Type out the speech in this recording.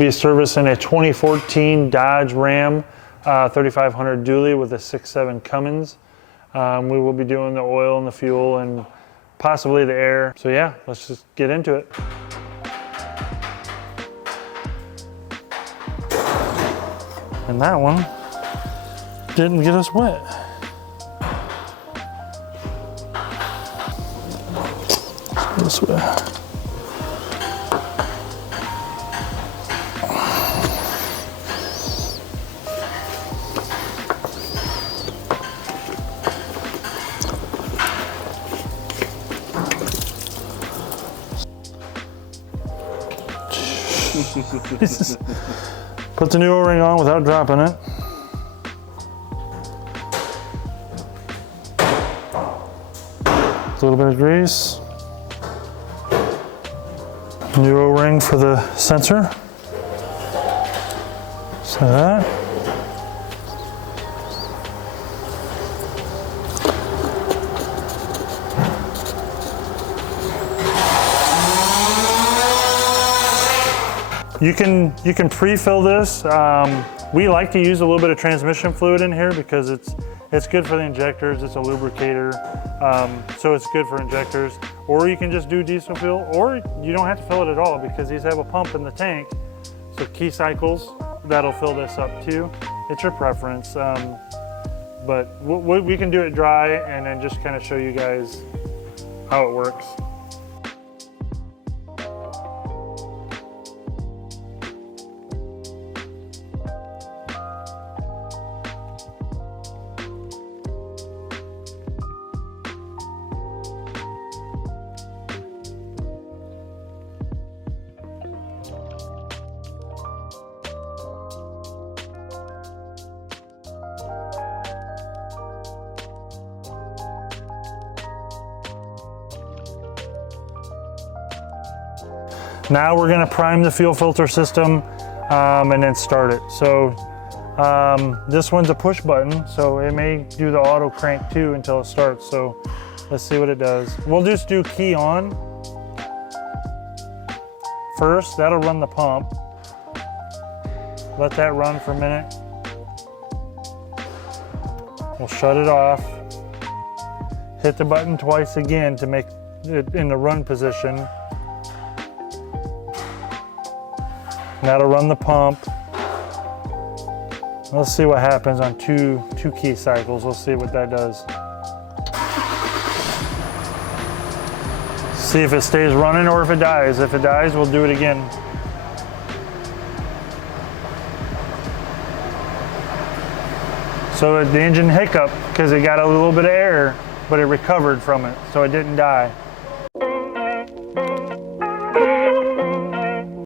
be servicing a 2014 Dodge Ram 3500 dually with a 6.7 Cummins. We will be doing the oil and the fuel and possibly the air. So yeah, let's just get into it. And that one didn't get us wet. This way. Put the new O-ring on without dropping it. A little bit of grease. New O-ring for the sensor. So that. You can pre-fill this. We like to use a little bit of transmission fluid in here because it's good for the injectors. It's a lubricator, so it's good for injectors. Or you can just do diesel fuel, or you don't have to fill it at all because these have a pump in the tank. So key cycles, that'll fill this up too. It's your preference, but we can do it dry and then just kind of show you guys how it works. Now we're gonna prime the fuel filter system and then start it. So this one's a push button, so it may do the auto crank too until it starts. So let's see what it does. We'll just do key on first. That'll run the pump. Let that run for a minute. We'll shut it off. Hit the button twice again to make it in the run position. That'll run the pump. Let's see what happens on two key cycles. We'll see what that does. See if it stays running or if it dies. If it dies, we'll do it again. So the engine hiccuped because it got a little bit of air, but it recovered from it, so it didn't die.